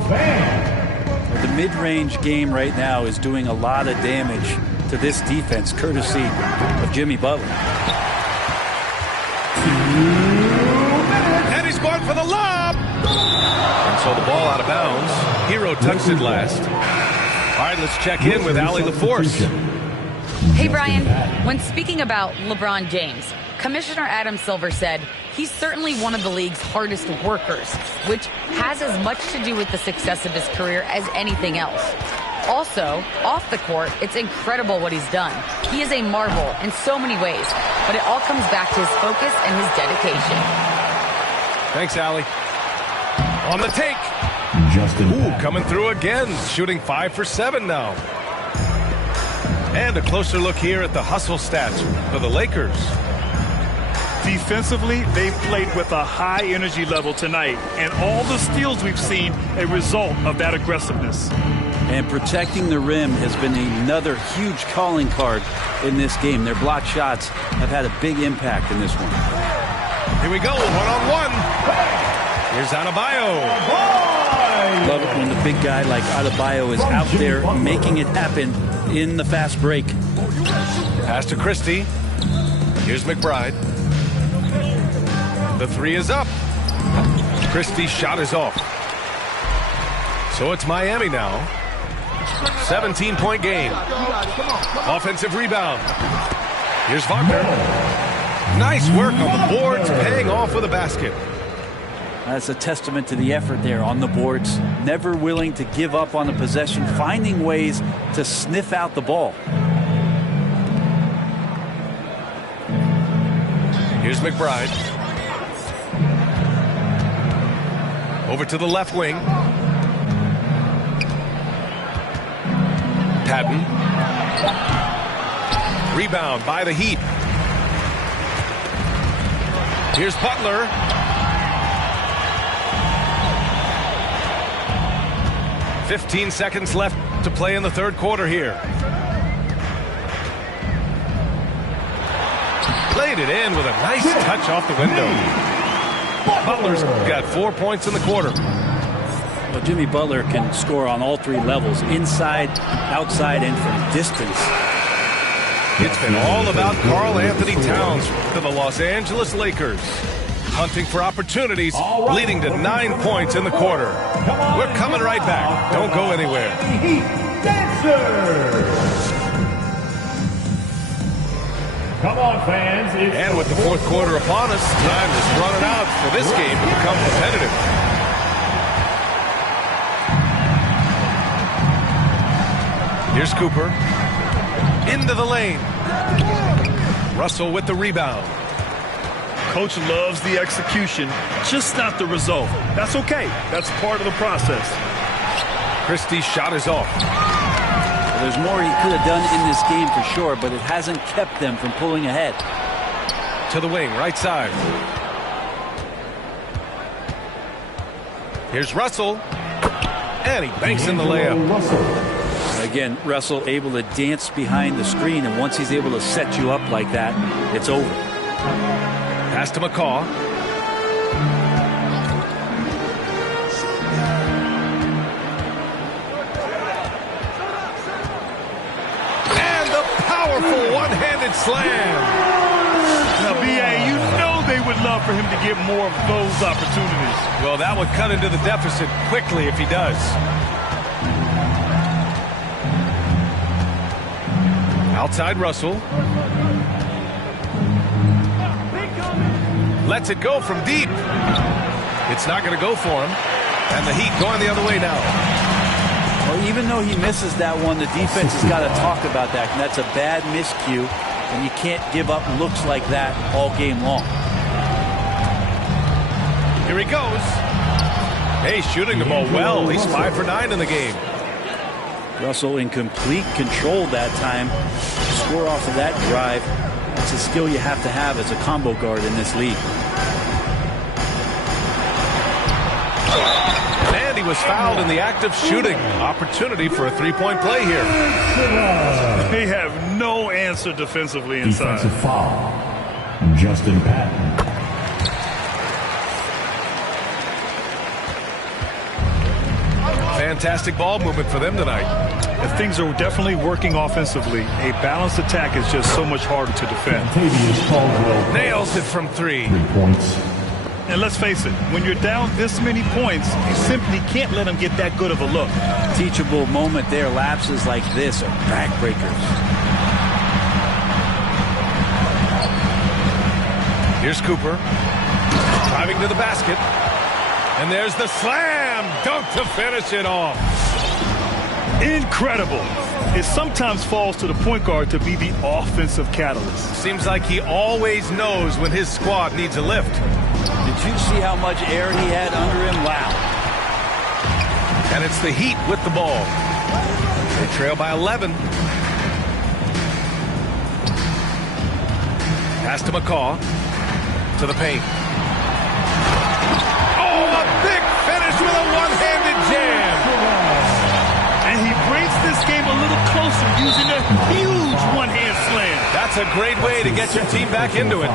The mid-range game right now is doing a lot of damage to this defense, courtesy of Jimmy Butler. And he's going for the lob. And so the ball out of bounds. Hero touched it last. All right, let's check in with Allie LaForce. Hey, Brian, when speaking about LeBron James, Commissioner Adam Silver said he's certainly one of the league's hardest workers, which has as much to do with the success of his career as anything else. Also, off the court, it's incredible what he's done. He is a marvel in so many ways, but it all comes back to his focus and his dedication. Thanks, Allie. On the take. Justin. Ooh, coming through again, shooting 5 for 7 now. And a closer look here at the hustle stats for the Lakers. Defensively, they've played with a high energy level tonight, and all the steals we've seen a result of that aggressiveness. And protecting the rim has been another huge calling card in this game. Their block shots have had a big impact in this one. Here we go, one-on-one. Here's Adebayo. Love it when the big guy like Adebayo is out there making it happen in the fast break. Pass to Christie. Here's McBride. The 3 is up. Christie's shot is off. So it's Miami now. 17-point game. Offensive rebound. Here's Wagner. Nice work on the boards, paying off with a basket. That's a testament to the effort there on the boards. Never willing to give up on the possession, finding ways to sniff out the ball. Here's McBride. Over to the left wing. Patton. Rebound by the Heat. Here's Butler. "15 seconds left to play in the third quarter here. Played it in with a nice touch off the window. Butler's got 4 points in the quarter. Well, Jimmy Butler can score on all 3 levels, inside, outside, and from distance. It's been all about Karl Anthony Towns for the Los Angeles Lakers. hunting for opportunities, leading to 9 points in the quarter. We're coming right back. Don't go anywhere. Heat Dancers. Come on, fans. And with the fourth quarter upon us, time is running out for this game to become competitive. Here's Cooper. Into the lane. Russell with the rebound. Coach loves the execution, just not the result. That's okay. That's part of the process. Christie's shot is off. Well, there's more he could have done in this game for sure, but it hasn't kept them from pulling ahead. To the wing, right side. Here's Russell. And he banks in the layup. Again, Russell able to dance behind the screen, and once he's able to set you up like that, it's over. Pass to McCaw. And the powerful one-handed slam. Now, B.A., you know they would love for him to get more of those opportunities. Well, that would cut into the deficit quickly if he does. Outside Russell. Lets it go from deep. It's not going to go for him. And the Heat going the other way now. Well, even though he misses that one, the defense has got to talk about that. And that's a bad miscue. And you can't give up looks like that all game long. Here he goes. Hey, shooting the ball well. He's 5 for 9 in the game. Russell in complete control that time. Score off of that drive. It's a skill you have to have as a combo guard in this league. And he was fouled in the act of shooting. Opportunity for a three-point play here. They have no answer defensively inside. Defensive foul. Justin Patton. Fantastic ball movement for them tonight. And things are definitely working offensively. A balanced attack is just so much harder to defend. Tavius Caldwell Nails it from 3. 3 points. And let's face it, when you're down this many points, you simply can't let them get that good of a look. Teachable moment there. Lapses like this are backbreakers. Here's Cooper. Driving to the basket. And there's the slam dunk to finish it off. Incredible. It sometimes falls to the point guard to be the offensive catalyst. Seems like he always knows when his squad needs a lift. Did you see how much air he had under him? Wow. And it's the Heat with the ball. They trail by 11. Pass to McCaw. To the paint. Oh, a big finish with a one-handed jam. And he brings this game a little closer using a huge one-hand slam. That's a great way to get your team back into it.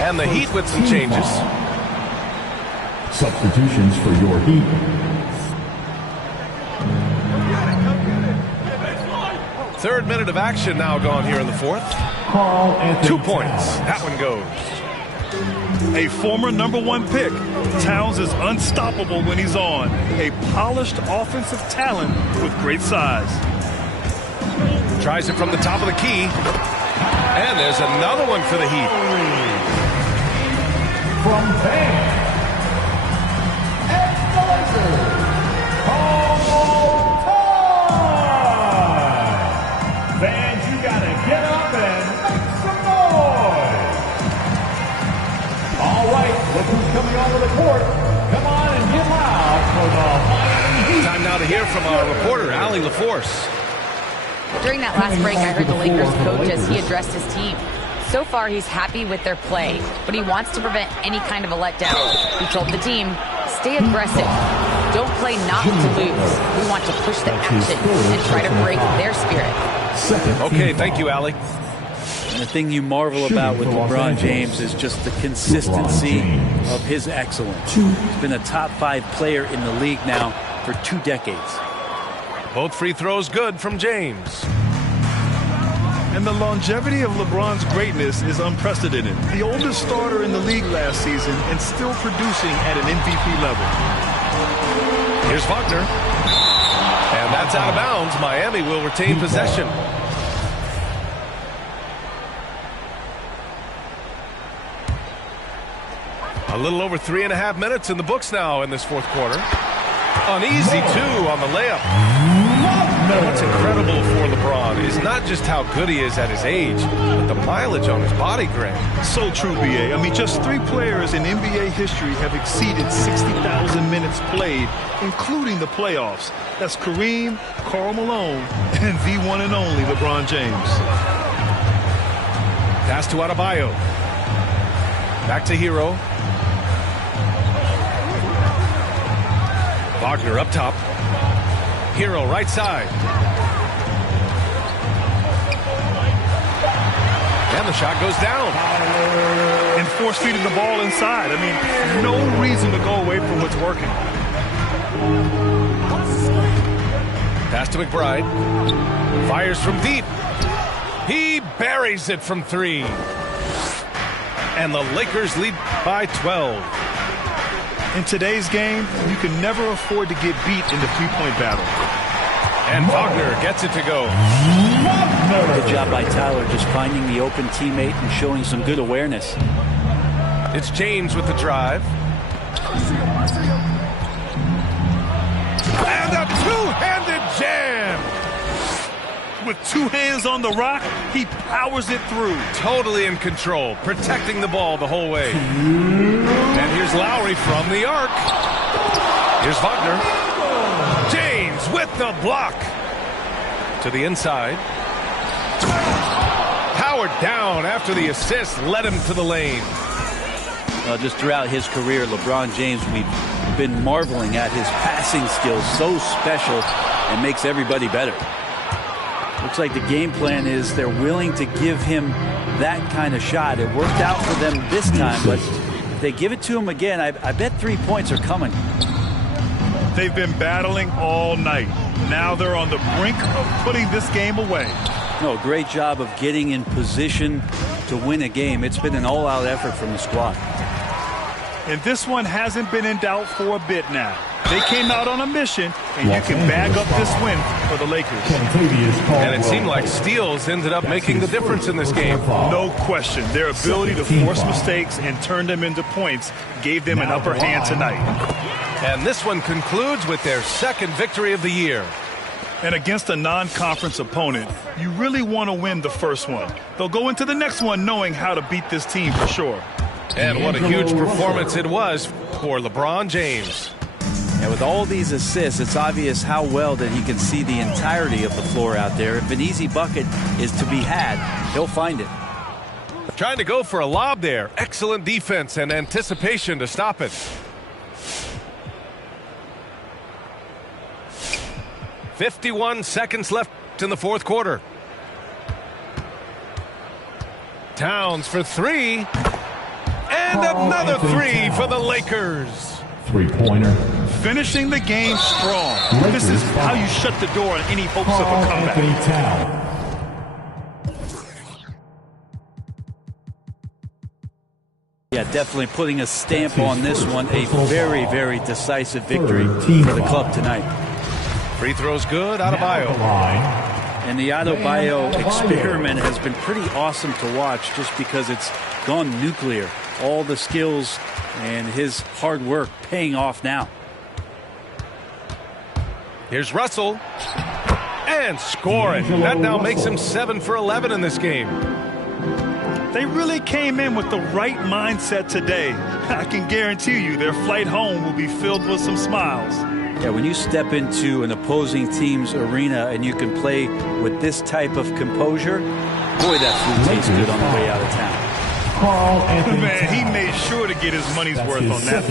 And the Heat with some changes. Substitutions for your Heat. Third minute of action now gone here in the fourth. 2 points. That one goes. A former #1 pick, Towns is unstoppable when he's on. A polished offensive talent with great size. Tries it from the top of the key. And there's another one for the Heat. From Bam and the Lakers, all time. Fans, you gotta get up and make some noise. All right, look who's coming onto the court. Come on and get loud for the Miami Heat. Time now to hear from our reporter, Allie LaForce. During that last break, I heard the Lakers coach as he addressed his team. So far, he's happy with their play, but he wants to prevent any kind of a letdown. He told the team, stay aggressive. Don't play not to lose. We want to push the action and try to break their spirit. Okay, thank you, Allie. And the thing you marvel about with LeBron James is just the consistency of his excellence. He's been a top 5 player in the league now for 2 decades. Both free throws good from James. And the longevity of LeBron's greatness is unprecedented. The oldest starter in the league last season and still producing at an MVP level. Here's Wagner. And that's out of bounds. Miami will retain possession. A little over 3.5 minutes in the books now in this fourth quarter. An easy two on the layup. And what's incredible for LeBron is not just how good he is at his age, but the mileage on his body, Greg. So true, B.A. I mean, just 3 players in NBA history have exceeded 60,000 minutes played, including the playoffs. That's Kareem, Karl Malone, and the one and only LeBron James. Pass to Adebayo. Back to Hero. Wagner up top. Hero right side. And the shot goes down. And force-feeding the ball inside. I mean, no reason to go away from what's working. Pass to McBride. Fires from deep. He buries it from 3. And the Lakers lead by 12. In today's game, you can never afford to get beat in the three-point battle. And Wagner gets it to go. Good job by Tyler just finding the open teammate and showing some good awareness. It's James with the drive. And a two-handed jam. With 2 hands on the rock, he powers it through. Totally in control, protecting the ball the whole way. And here's Lowry from the arc. Here's Wagner. James with the block. To the inside. Powered down after the assist led him to the lane. Just throughout his career, LeBron James, we've been marveling at his passing skills. So special and makes everybody better. Looks like the game plan is they're willing to give him that kind of shot. It worked out for them this time, but if they give it to him again, I bet 3 points are coming. They've been battling all night. Now they're on the brink of putting this game away. No, great job of getting in position to win a game. It's been an all-out effort from the squad. And this one hasn't been in doubt for a bit now. They came out on a mission, and you can bag up this win for the Lakers. And it seemed like steals ended up making the difference in this game. No question. Their ability to force mistakes and turn them into points gave them an upper hand tonight. And this one concludes with their second victory of the year. And against a non-conference opponent, you really want to win the first one. They'll go into the next one knowing how to beat this team for sure. And what a huge performance it was for LeBron James. And with all these assists, it's obvious how well that he can see the entirety of the floor out there. If an easy bucket is to be had, he'll find it. Trying to go for a lob there. Excellent defense and anticipation to stop it. 51 seconds left in the fourth quarter. Towns for 3. And another 3 for the Lakers. Three-pointer. Finishing the game strong. This is how you shut the door on any hopes of a comeback. Yeah, definitely putting a stamp on this one. A very, very decisive victory for the club tonight. Free throws good, Adebayo. And the Adebayo experiment has been pretty awesome to watch just because it's gone nuclear. All the skills and his hard work paying off now. Here's Russell. And scoring. That now makes him 7 for 11 in this game. They really came in with the right mindset today. I can guarantee you their flight home will be filled with some smiles. Yeah, when you step into an opposing team's arena and you can play with this type of composure, boy, that food tastes good on the way out of town. Man, he made sure to get his money's worth on that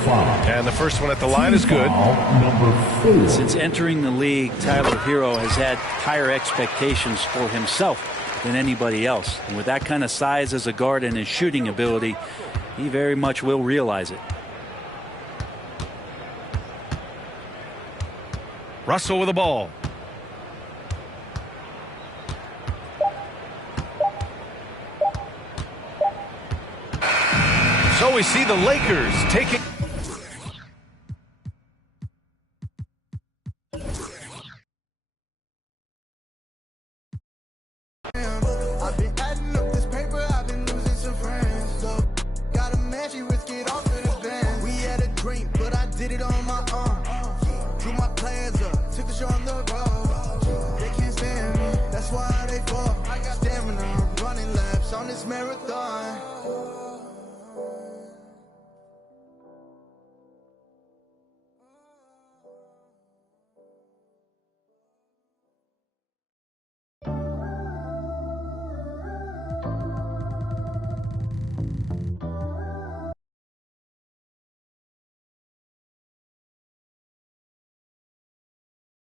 foul. And the first one at the line is good. Since entering the league, Tyler Hero has had higher expectations for himself than anybody else. And with that kind of size as a guard and his shooting ability, he very much will realize it. Russell with the ball. So we see the Lakers taking... I've been adding up this paper, I've been losing some friends. So, got a match, you risk it off to the band. We had a drink, but I did it on my own. Drew my plans up, took the show on the road. They can't stand me, that's why they fall. I got stamina, running laps on this marathon.